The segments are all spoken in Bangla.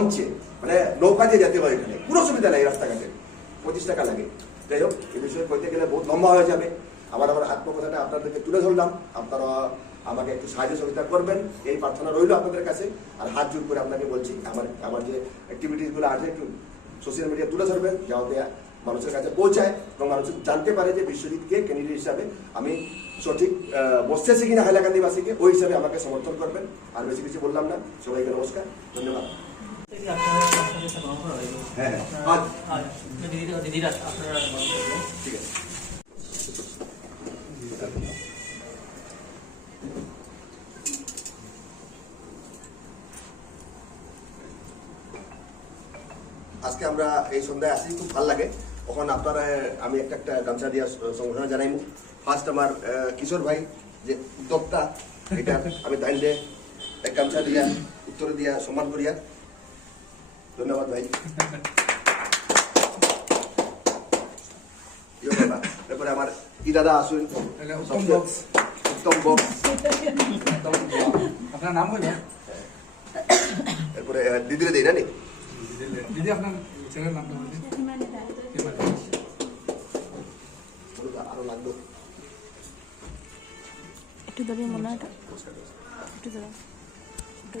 লঞ্চে মানে নৌকা দিয়ে যেতে হয় এখানে। কোনো সুবিধা নেই রাস্তাঘাটে। পঁচিশ টাকা লাগে। যাই হোক, এ বিষয়ে কইতে গেলে বহুত লম্বা হয়ে যাবে। আবার আমার আত্মকথাটা আপনাদেরকে তুলে ধরলাম। আপনারা আমাকে একটু সাহায্য সহযোগিতা করবেন। এই প্রার্থনা রইল আপনাদের কাছে। আর হাত জোর করে আপনাকে বলছি, আমার আমার যে অ্যাক্টিভিটিসগুলো আছে, একটু সোশ্যাল মিডিয়া তুলে ধরবেন যাতে মানুষের কাছে পৌঁছায় এবং মানুষ জানতে পারে যে বিশ্বজিৎকে ক্যান্ডিডেট হিসাবে আমি সঠিক বসতেছি কিনা হাইলাকান্দিবাসীকে, ওই হিসাবে আমাকে সমর্থন করবেন। আর বেশি কিছু বললাম না। সবাইকে নমস্কার। ধন্যবাদ। আজকে আমরা এই সন্ধ্যায় আসি, খুব ভালো লাগে। তখন আপনারা, আমি একটা একটা গামছা দিয়া সংগঠন জানাইমু। ফার্স্ট আমার কিশোর ভাই, যে উদ্যোক্তা, এটা আমি দাইলে এক গামছা দিয়া, উত্তরে দিয়া সম্মান করিয়া ধন্যবাদ ভাই। ইয়ে তারপরে আমার ই দাদা আসুন? উত্তম বক্স। আপনার নাম হইল? এরপরে আহ, দিদিরে দেই না নি? দিদি আপনার ছেলের নামটা বলছি আরও লাগবে একটু ধরে মনে হয় একটু ধরো একটু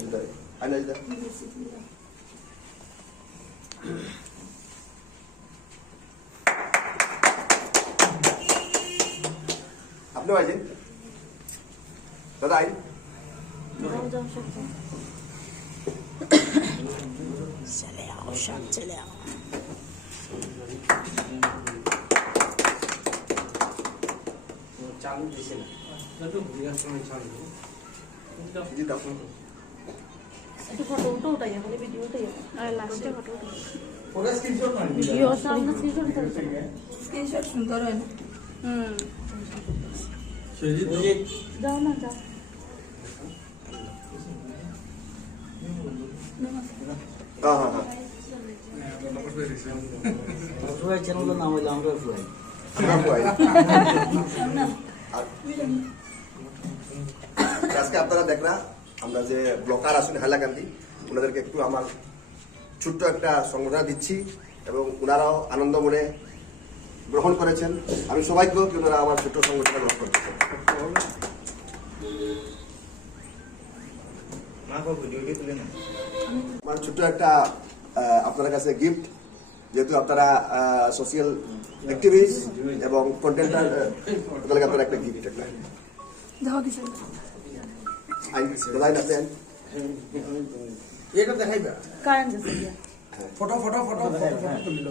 যদি আয় দিদি দিদি দিদি আই না দিদি আপনি আইছে দাদা আই যাও যাও সব যাও। চলে আও সব চলে আও চালু দিছে না একটু জিজ্ঞাসা করে চালু দিদি দাও একটু ফটো উঠো উঠাই আমাকে ভিডিও উঠাই আর লাস্টে ফটো উঠাই ওরা স্ক্রিনশট মারি ভিডিও সামনে স্ক্রিনশট উঠাই স্ক্রিনশট সুন্দর হয় না হুম সজিত যাও না যাও হ্যাঁ হ্যাঁ হ্যাঁ ফ্রাই চ্যানেলের নাম হইল আমরা ফ্রাই আমরা কই আজকে আপনারা দেখরা আমরা যে ব্লকার আসুন হাইলাকান্দি ওনাদেরকে একটু আমার ছোট্ট একটা সংগঠন দিচ্ছি এবং ওনারাও আনন্দ মনে গ্রহণ করেছেন। আমি সবাইকেও কি ওনারা আমার ছোট্ট সংগঠন গ্রহণ করতেছেন। আমার ছোট্ট একটা আপনার কাছে গিফট যেহেতু আপনারা সোশিয়াল অ্যাক্টিভিস্ট এবং কন্টেন্টার আপনাদের আপনারা একটা গিফট একটা। Line আই লাইন আছেন এটা দেখাইবা? কারেন্ট যাচ্ছে photo photo photo photo photo তুলিল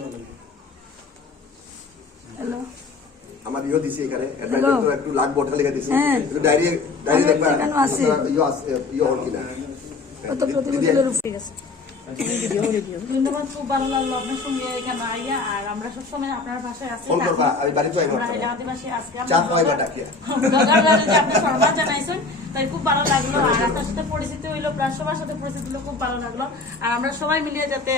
hello. আমার ইয়ে দিছি এখানে অ্যাডভাইজার একটু লাগ বটা লেগে দিছি। কিন্তু একটু ডায়েরি ডায়েরি দেখবা। এখানেও আছে। হল কিনা। তো প্রতিবেদনের ঠিক আছে। ধন্যবাদ খুব ভালো লাগল আপনার সঙ্গে এখানে আইয়া আর আমরা সবসময় আপনার বাসায় আছি আমি বাড়ি তো আইবো আমরা হাইলাকান্দিবাসী আজকে আমরা চা খাওয়াইবা ডাকিয়া আপনি সম্মান জানাইছেন তাই খুব ভালো লাগল। আর আপনার সাথে পরিচিতি হইল প্রায় সবার সাথে পরিচিতি হলো খুব ভালো লাগল। আর আমরা সবাই মিলিয়ে যাতে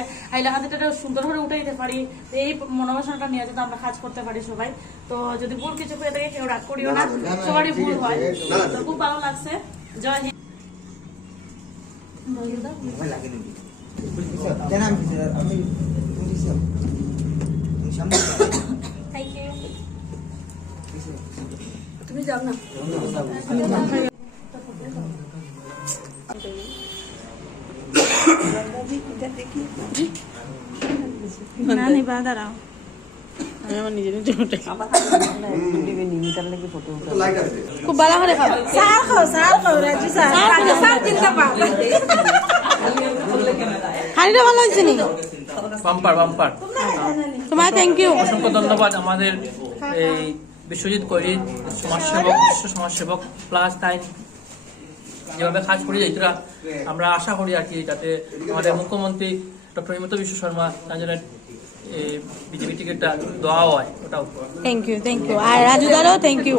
সুন্দর করে উঠে দিতে পারি এই মনোবাসনটা নিয়ে যাতে আমরা কাজ করতে পারি সবাই। তো যদি ভুল কিছু করে থাকে কেউ রাগ করিও না। সবারই ভুল হয়। তো খুব ভালো লাগছে। জয় হিন্দ। তুমি যাও না না নিবা দাঁড়াও আমি আমার নিজে নিজে উঠে তো লাইট আছে খুব ভালো করে খাও স্যার খাও স্যার খাও রাজু স্যার। স্যার চিন্তা পাও। হাড়িটা ভালো হয়েছে নি? Bumper bumper. তোমার থ্যাংক ইউ অসংখ্য ধন্যবাদ আমাদের এই বিশ্বজিৎ কৈরি সমাজসেবক বিশ্ব সমাজসেবক প্লাস তাই যেভাবে কাজ করে যাইতরা আমরা আশা করি আর কি যাতে আমাদের মুখ্যমন্ত্রী ডক্টর হিমন্ত বিশ্ব শর্মা তার জন্য বিজেপি টিকিটটা দেওয়া হয় ওটাও। থ্যাংক ইউ থ্যাংক ইউ আর রাজু দারও থ্যাংক ইউ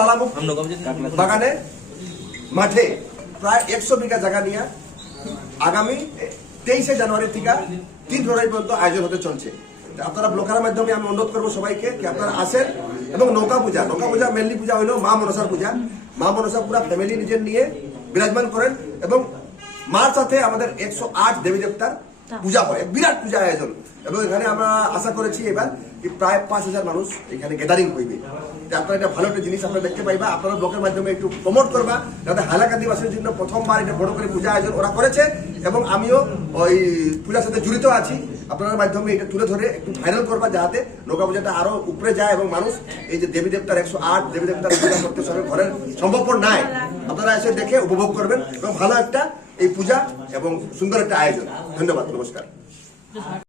লালামুখ বাগানে মাঠে প্রায় একশো বিঘা জায়গা নিয়ে আগামী তেইশে জানুয়ারি থেকে তিন ফেব্রুয়ারি পর্যন্ত আয়োজন হতে চলছে। আপনারা ব্লকারের মাধ্যমে আমি অনুরোধ করব সবাইকে কি আপনারা আসেন এবং নৌকা পূজা নৌকা পূজা মেনলি পূজা হলো মা মনসার পূজা। মা মনসা পুরা ফ্যামিলি নিজের নিয়ে বিরাজমান করেন এবং মার সাথে আমাদের একশো আট দেবী দেবতার পূজা হয় বিরাট পূজা আয়োজন। এবং এখানে আমরা আশা করেছি এবার প্রায় পাঁচ হাজার মানুষ এখানে গ্যাদারিং হইবে আপনারা এটা ভালো একটা জিনিস আপনারা দেখতে পাইবা, আপনারা ব্লকের মাধ্যমে একটু প্রমোট করবা, যাতে হাইলাকান্দিবাসীর জন্য প্রথমবার এটা বড় করে পূজা আয়োজন ওরা করেছে এবং আমিও ওই পূজার সাথে জড়িত আছি। আপনার মাধ্যমে এটা তুলে ধরে একটু ভাইরাল করবা যাতে নৌকা পূজাটা আরও উপরে যায় এবং মানুষ এই যে দেবী দেবতার একশো আট, দেবী দেবতার পূজা করতে সবাই ঘরের সম্ভবপর নাই। আপনারা এসে দেখে উপভোগ করবেন এবং ভালো একটা এই পূজা এবং সুন্দর একটা আয়োজন। ধন্যবাদ, নমস্কার।